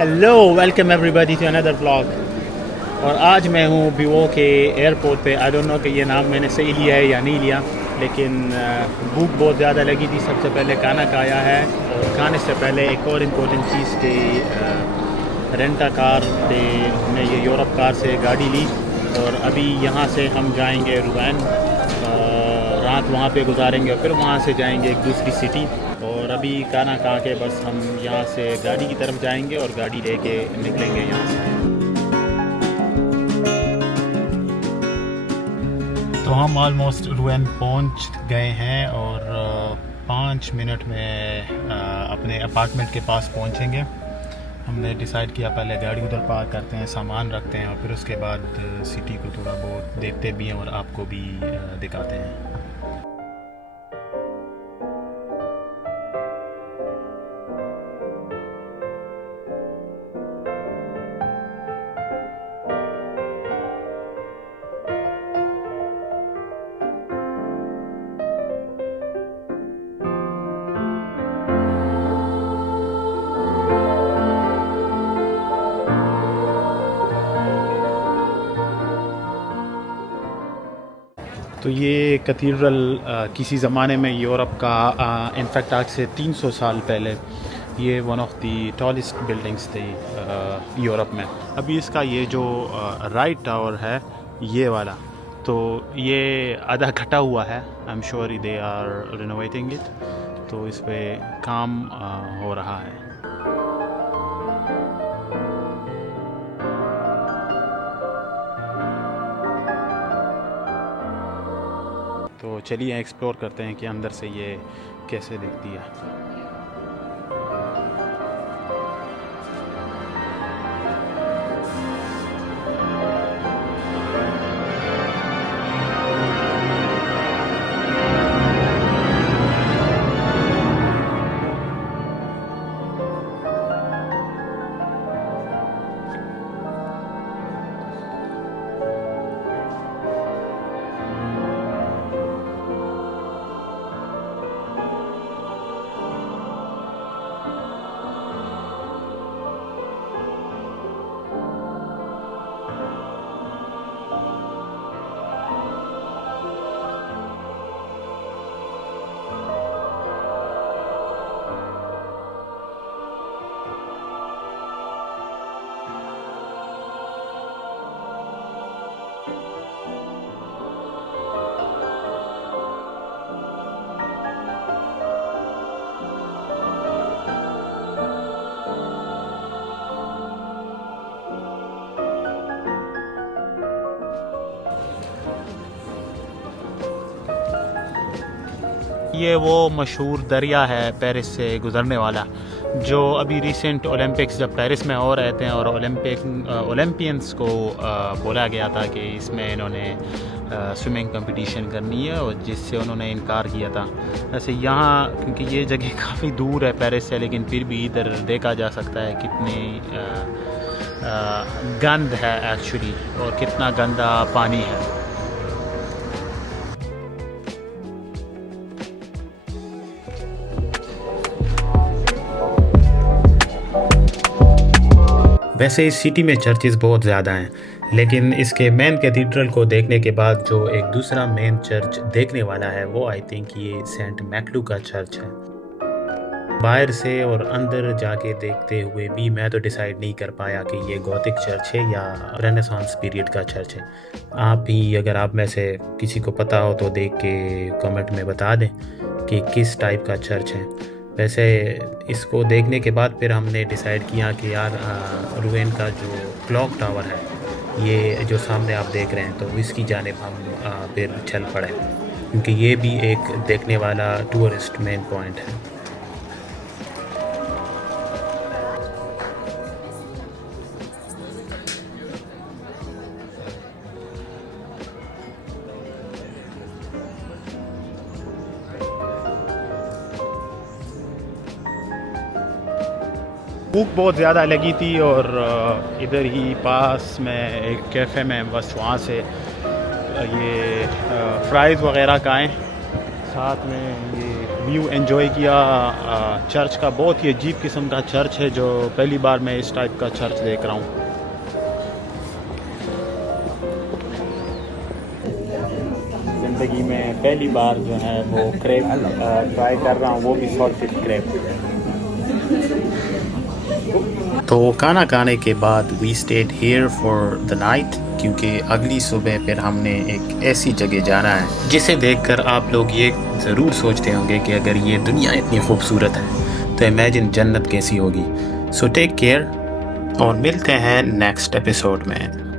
Hello welcome everybody to another vlog. और आज मैं हूँ बीवो के एयरपोर्ट पे। आई डोंट नो कि ये नाम मैंने सही लिया है या नहीं लिया, लेकिन भूख बहुत ज़्यादा लगी थी। सबसे पहले खाना खाया है और खाने से पहले एक और इम्पोर्टेंट चीज़ थी, रेंट कार से हमने ये यूरोप कार से गाड़ी ली और अभी यहाँ से हम जाएंगे रुवैन, रात वहाँ पे गुजारेंगे और फिर वहाँ से जाएंगे एक दूसरी सिटी। और अभी खाना खा के बस हम यहाँ से गाड़ी की तरफ जाएंगे और गाड़ी लेके निकलेंगे यहाँ से। तो हम ऑलमोस्ट रुवैन पहुँच गए हैं और 5 मिनट में अपने अपार्टमेंट के पास पहुँचेंगे। हमने डिसाइड किया पहले गाड़ी उधर पार्क करते हैं, सामान रखते हैं और फिर उसके बाद सिटी को थोड़ा बहुत देखते भी हैं और आपको भी दिखाते हैं। तो ये कैथीड्रल किसी ज़माने में यूरोप का इनफैक्ट आज से 300 साल पहले ये one of the tallest buildings थी यूरोप में। अभी इसका ये जो राइट टावर है ये वाला, तो ये आधा कटा हुआ है। I am sure they are renovating it, तो इस पे काम हो रहा है। तो चलिए एक्सप्लोर करते हैं कि अंदर से ये कैसे दिखती है। ये वो मशहूर दरिया है पेरिस से गुज़रने वाला, जो अभी रिसेंट ओलंपिक्स जब पेरिस में हो रहे थे और ओलंपियंस को बोला गया था कि इसमें इन्होंने स्विमिंग कंपटीशन करनी है और जिससे उन्होंने इनकार किया था। वैसे यहाँ क्योंकि ये जगह काफ़ी दूर है पेरिस से, लेकिन फिर भी इधर देखा जा सकता है कितनी गंद है एक्चुअली और कितना गंदा पानी है। वैसे इस सिटी में चर्चेज़ बहुत ज़्यादा हैं, लेकिन इसके मेन कैथीड्रल को देखने के बाद जो एक दूसरा मेन चर्च देखने वाला है वो आई थिंक ये सेंट मैक्लू का चर्च है। बाहर से और अंदर जाके देखते हुए भी मैं तो डिसाइड नहीं कर पाया कि ये गॉथिक चर्च है या रेनेसांस पीरियड का चर्च है। आप भी अगर आप में से किसी को पता हो तो देख के कमेंट में बता दें कि किस टाइप का चर्च है। वैसे इसको देखने के बाद फिर हमने डिसाइड किया कि यार रुवैन का जो क्लॉक टावर है ये जो सामने आप देख रहे हैं, तो इसकी जानिब हम फिर चल पड़े, क्योंकि ये भी एक देखने वाला टूरिस्ट मेन पॉइंट है। भूख बहुत ज़्यादा लगी थी और इधर ही पास में एक कैफ़े में बस वहाँ से ये फ्राइज़ वग़ैरह खाएँ, साथ में ये व्यू एंजॉय किया। चर्च का बहुत ही अजीब किस्म का चर्च है, जो पहली बार मैं इस टाइप का चर्च देख रहा हूँ। ज़िंदगी में पहली बार जो है वो क्रेप ट्राई कर रहा हूँ, वो भी सॉल्टेड क्रेप। तो खाना खाने के बाद we stayed here for the night, क्योंकि अगली सुबह फिर हमने एक ऐसी जगह जाना है जिसे देखकर आप लोग ये ज़रूर सोचते होंगे कि अगर ये दुनिया इतनी खूबसूरत है तो इमेजिन जन्नत कैसी होगी। सो टेक केयर और मिलते हैं नेक्स्ट एपिसोड में।